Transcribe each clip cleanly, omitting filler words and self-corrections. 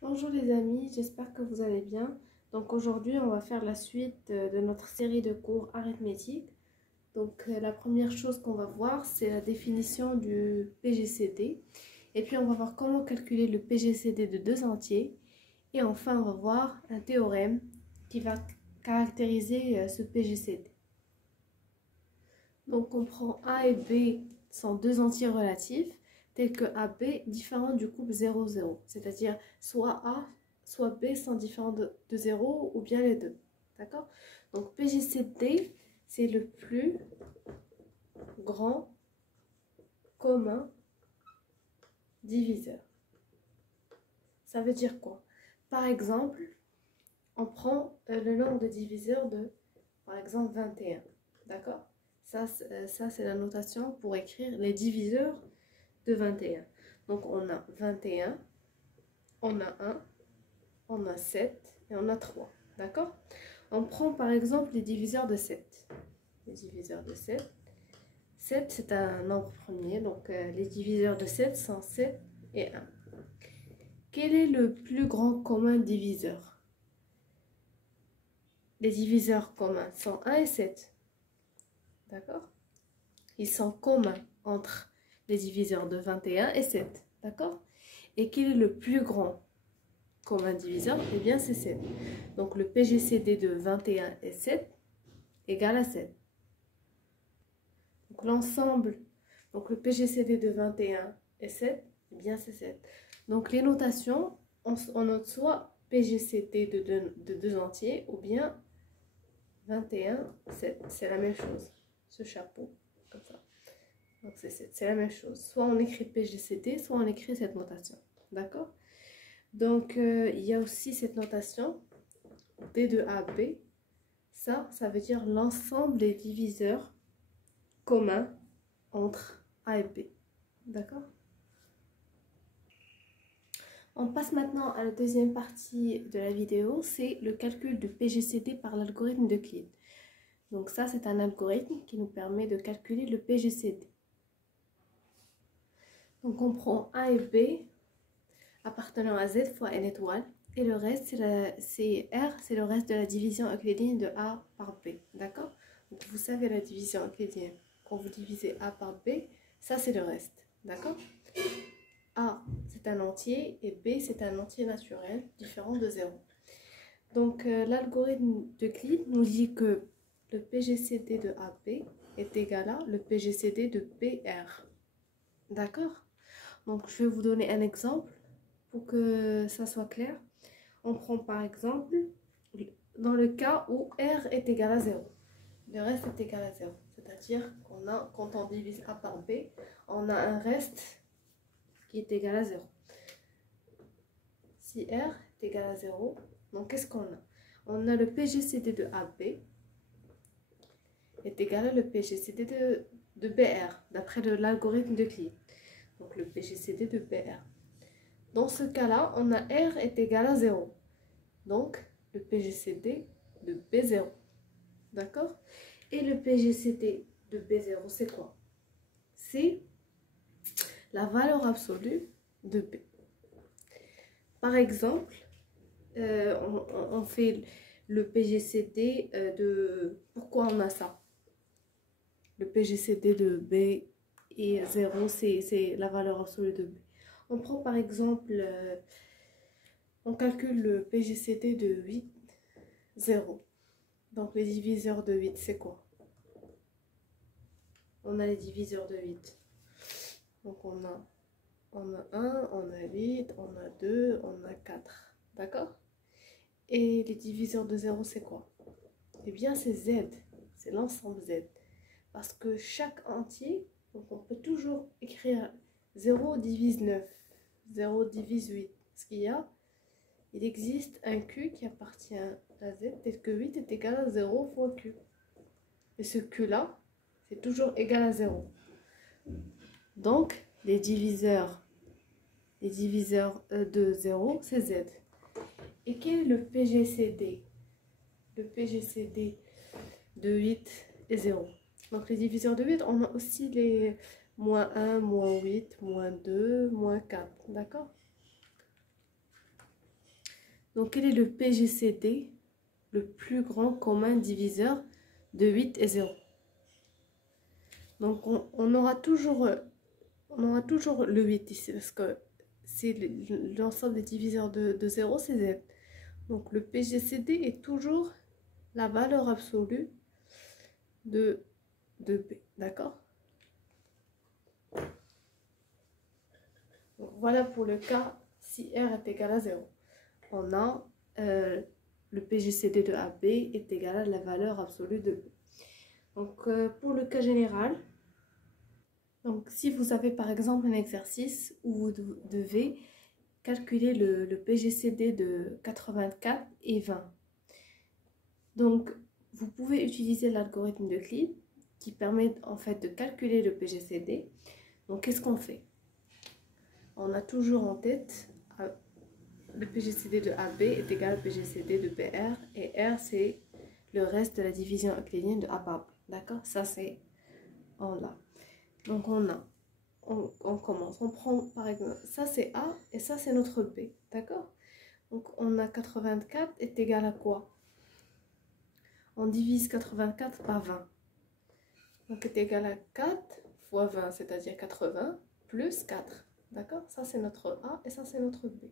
Bonjour les amis, j'espère que vous allez bien. Donc aujourd'hui, on va faire la suite de notre série de cours arithmétique. Donc la première chose qu'on va voir, c'est la définition du PGCD. Et puis on va voir comment calculer le PGCD de deux entiers. Et enfin, on va voir un théorème qui va caractériser ce PGCD. Donc on prend A et B sont deux entiers relatifs, tels que AB différents du couple 0,0. C'est-à-dire soit A, soit B sont différents de 0 ou bien les deux. D'accord? Donc PGCD, c'est le plus grand commun diviseur. Ça veut dire quoi? Par exemple, on prend le nombre de diviseurs de, par exemple, 21. D'accord? Ça, c'est la notation pour écrire les diviseurs de 21. Donc, on a 21, on a 1, on a 7 et on a 3. D'accord? On prend par exemple les diviseurs de 7. Les diviseurs de 7. 7, c'est un nombre premier. Donc, les diviseurs de 7 sont 7 et 1. Quel est le plus grand commun diviseur? Les diviseurs communs sont 1 et 7. D'accord? Ils sont communs entre les diviseurs de 21 et 7. D'accord? Et quel est le plus grand commun diviseur? Eh bien, c'est 7. Donc, le PGCD de 21 et 7 égale à 7. Donc, l'ensemble, donc le PGCD de 21 et 7, eh bien, c'est 7. Donc, les notations, on note soit PGCD de deux entiers ou bien 21, 7. C'est la même chose. Ce chapeau, comme ça. Donc, c'est la même chose. Soit on écrit PGCD, soit on écrit cette notation. D'accord? Donc, il y a aussi cette notation D de AB. Ça veut dire l'ensemble des diviseurs communs entre A et B. D'accord? On passe maintenant à la deuxième partie de la vidéo, c'est le calcul de PGCD par l'algorithme d'Euclide. Donc ça, c'est un algorithme qui nous permet de calculer le PGCD. Donc on prend A et B appartenant à Z fois N étoile. Et le reste, c'est R, c'est le reste de la division euclidienne de A par B. D'accord? Donc vous savez la division euclidienne. Quand vous divisez A par B, ça c'est le reste. D'accord? A, c'est un entier et B, c'est un entier naturel différent de 0. Donc l'algorithme d'Euclide nous dit que le PGCD de AB est égal à le PGCD de BR. D'accord? Donc je vais vous donner un exemple pour que ça soit clair. On prend par exemple dans le cas où R est égal à 0. Le reste est égal à 0. C'est-à-dire quand on divise A par B, on a un reste qui est égal à 0. Si R est égal à 0, donc qu'est-ce qu'on a? On a le PGCD de AB est égal à le PGCD de BR, d'après l'algorithme d'Euclide. Donc le PGCD de BR. Dans ce cas-là, on a R est égal à 0. Donc le PGCD de B0. D'accord? Et le PGCD de B0, c'est quoi? C'est la valeur absolue de B. Par exemple, on fait le PGCD de... Pourquoi on a ça? Le PGCD de B et 0, c'est la valeur absolue de B. On prend par exemple, on calcule le PGCD de 8, 0. Donc les diviseurs de 8, c'est quoi? On a les diviseurs de 8. Donc on a 1, on a 8, on a 2, on a 4. D'accord? Et les diviseurs de 0, c'est quoi? Eh bien, c'est Z. C'est l'ensemble Z. Parce que chaque entier, donc on peut toujours écrire 0 divise 9, 0 divise 8. Ce qu'il y a, il existe un Q qui appartient à Z, tel que 8 est égal à 0 fois Q. Et ce Q-là, c'est toujours égal à 0. Donc, les diviseurs de 0, c'est Z. Et quel est le PGCD? Le PGCD de 8 et 0. Donc, les diviseurs de 8, on a aussi les moins 1, moins 8, moins 2, moins 4. D'accord? Donc, quel est le PGCD, le plus grand commun diviseur de 8 et 0? Donc, on aura toujours le 8 ici, parce que c'est l'ensemble des diviseurs de 0, c'est Z. Donc, le PGCD est toujours la valeur absolue de B, d'accord? Voilà pour le cas si R est égal à 0. On a le PGCD de AB est égal à la valeur absolue de B. Donc, pour le cas général, donc, si vous avez par exemple un exercice où vous devez calculer le PGCD de 84 et 20. Donc, vous pouvez utiliser l'algorithme de Euclide qui permet en fait de calculer le PGCD. Donc, qu'est-ce qu'on fait? On a toujours en tête le PGCD de AB est égal au PGCD de BR et R c'est le reste de la division euclidienne de A par B. D'accord? Ça c'est en là. Donc on commence. On prend par exemple, ça c'est A et ça c'est notre B. D'accord? Donc on a 84 est égal à quoi? On divise 84 par 20. Donc est égal à 4 fois 20, c'est-à-dire 80 plus 4. D'accord? Ça c'est notre A et ça c'est notre B.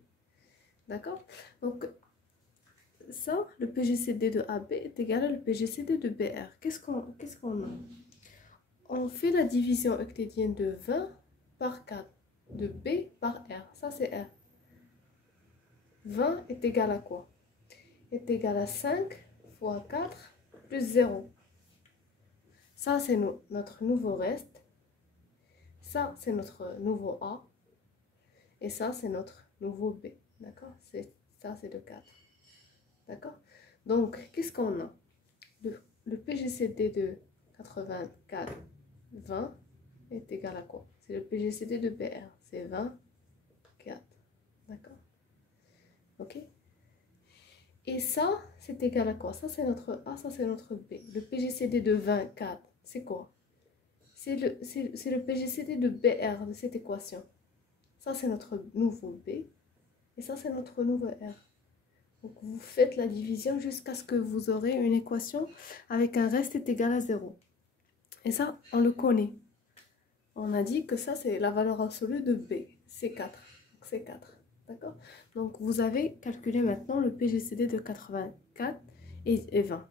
D'accord? Donc ça, le PGCD de AB est égal au PGCD de BR. Qu'est-ce qu'on a? On fait la division euclidienne de 20 par 4, de B par R. Ça c'est R. 20 est égal à quoi? Est égal à 5 fois 4 plus 0. Ça c'est notre nouveau reste. Ça c'est notre nouveau A. Et ça c'est notre nouveau B. D'accord? Ça c'est le 4. D'accord? Donc, qu'est-ce qu'on a? Le PGCD de 84, 20 est égal à quoi? C'est le PGCD de BR. C'est 24. D'accord? Ok? Et ça, c'est égal à quoi? Ça, c'est notre A, ça, c'est notre B. Le PGCD de 24, c'est quoi? C'est le PGCD de BR de cette équation. Ça, c'est notre nouveau B. Et ça, c'est notre nouveau R. Donc, vous faites la division jusqu'à ce que vous aurez une équation avec un reste est égal à 0. Et ça, on le connaît. On a dit que ça, c'est la valeur absolue de B. C'est 4. Donc, c'est 4. D'accord? Donc, vous avez calculé maintenant le PGCD de 84 et 20.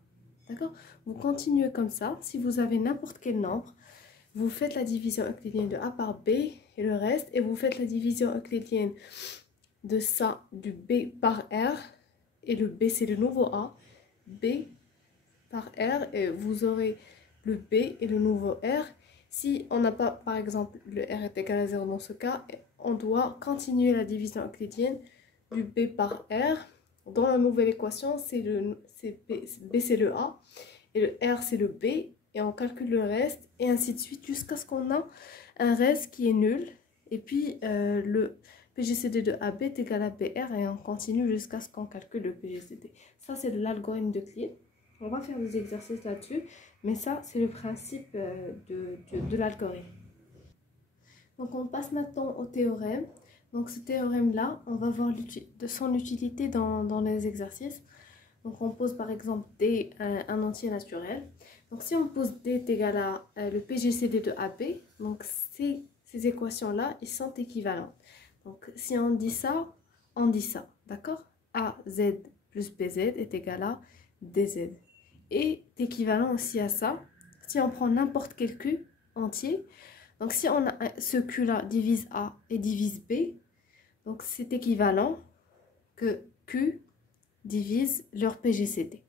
D'accord? Vous continuez comme ça. Si vous avez n'importe quel nombre, vous faites la division euclidienne de A par B et le reste. Et vous faites la division euclidienne de ça, du B par R. Et le B, c'est le nouveau A. B par R. Et vous aurez le B et le nouveau R. Si on n'a pas, par exemple, le R est égal à 0 dans ce cas, on doit continuer la division euclidienne du B par R. Dans la nouvelle équation, B c'est le A. Et le R, c'est le B. Et on calcule le reste. Et ainsi de suite, jusqu'à ce qu'on a un reste qui est nul. Et puis, le PGCD de AB est égal à BR et on continue jusqu'à ce qu'on calcule le PGCD. Ça, c'est l'algorithme d'Euclide. On va faire des exercices là-dessus, mais ça, c'est le principe de l'algorithme. Donc, on passe maintenant au théorème. Donc, ce théorème-là, on va voir son utilité dans les exercices. Donc, on pose par exemple D, un entier naturel. Donc, si on pose D est égal à le PGCD de AB, donc ces équations-là, ils sont équivalentes. Donc, si on dit ça, on dit ça, d'accord? AZ plus BZ est égal à DZ. Et équivalent aussi à ça, si on prend n'importe quel Q entier, donc si on a ce Q-là divise A et divise B, donc c'est équivalent que Q divise leur PGCD,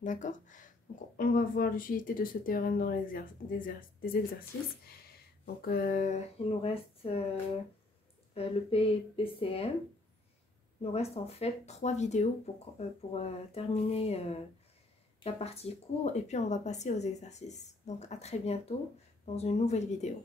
d'accord? Donc on va voir l'utilité de ce théorème dans des exercices. Donc il nous reste le PCM. Il nous reste en fait 3 vidéos pour terminer la partie cours et puis on va passer aux exercices. Donc à très bientôt dans une nouvelle vidéo.